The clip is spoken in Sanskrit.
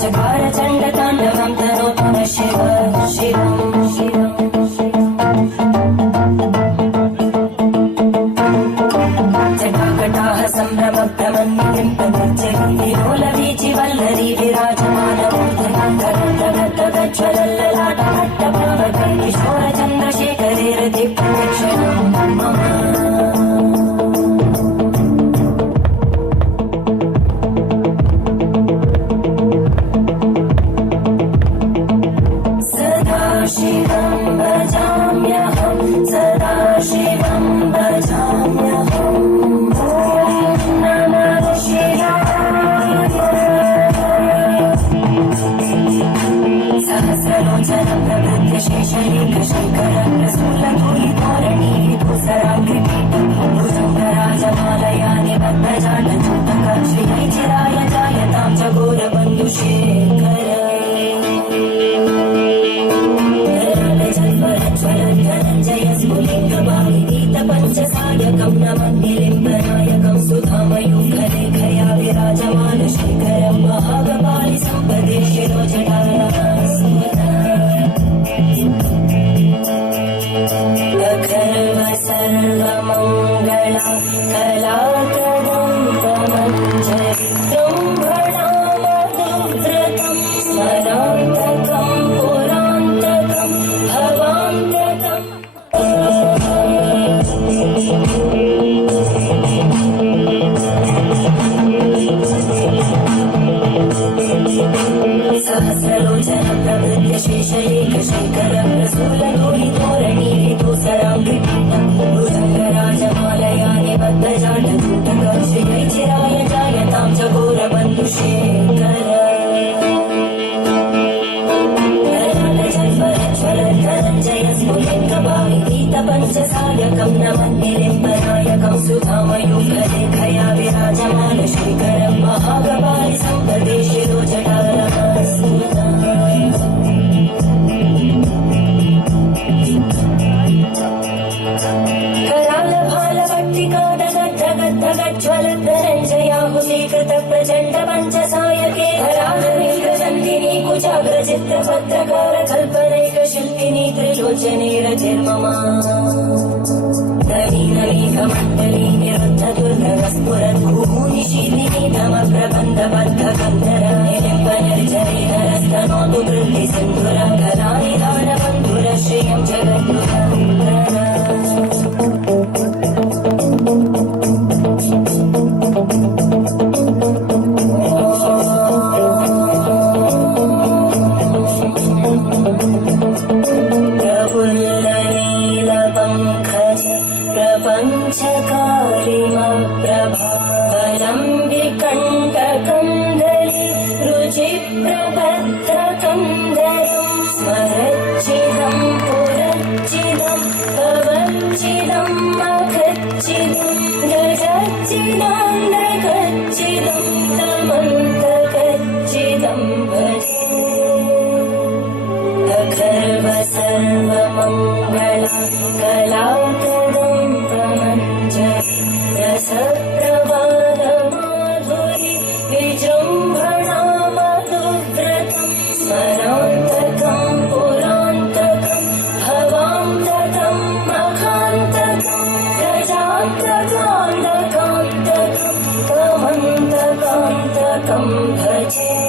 चकार चण्डताण्डवं तनोतु नः शिव शिवं शिवम् जटाकटाः सम्भ्रमभ्रमन्निलिम्पनर्जनीलोलवीचि वल्लरी विराजमानमूर्धनाटघट्टगट्टगट्टगच्छलल्ललाटघट्टपावकर्णिशोरचन्द्रशेखरे रतिप्रदक्षिणं मम राजमालयानि बद्धजाण्डचूटका श्रीचिराय जायतां च घोरबन्धुशेखर धनञ्जय स्फुलिङ्गबालिनीतपञ्चसायकं नमन्निलिम्बनायकं सुधामयूखलेखया विराजमानशेखरं महागपालि सम्पदे शिरोजटाः अखर्व सर्वमङ्गला कलाकदम्बमञ्जरित्रं भणामदुव्रतं स्मरान्तकं पुरान्तकं भवान्तकम् सहस्रलोचन प्रभृत्य शेषलेखशेखर प्रसूलधूलिधोरणि विदूसराङ्गीतं भुजङ्गराजमालयानि बद्धजाण्डचूटक श्रीचिराय जायतां च घोरबन्धुशेखर धनञ्जय स्फुलिङ्गबालिनीतपञ्चसायकं नमन्निलिम्बनायकं सुधामयूखलेखया विराजमानशेखरं महागपालि सम्पदे शिरोजटाः प्रचण्ड पञ्चसायके हराधरेन्द्रचन्दिनी कुचाग्रचित्रपत्रकार कल्पनैकशिल्पिनी त्रिलोचने रतिर्ममा नवीनमेघमण्डली निरुद्धदुर्लभस्फुरद्भूनिशीलिनी धमप्रबन्धबद्धकन्धर निलिम्बनिर्झरिधरस्तनोतु कृतिसिन्धुर कलानिधानबन्धुर श्रियं जगद्गुरं प्रभलम्बिकण्टकन्दरि रुचिप्रभद्रकन्दरं स्मरच्चिदं पुरच्चिदं भवच्चिदं मखच्चिदं गजच्चिदान्द्रकच्चिदं तमन्तकच्चिदं भजे अखर्व सर्वमङ्गला कलाकदम्बमञ्जरी रसप्रवाहमाधुरी विजृम्भणा मधुव्रतं स्मरान्तकं पुरान्तकं भवान्तकं मखान्तकं गजान्तकान्तकान्तकं कमन्तकान्तकं भजे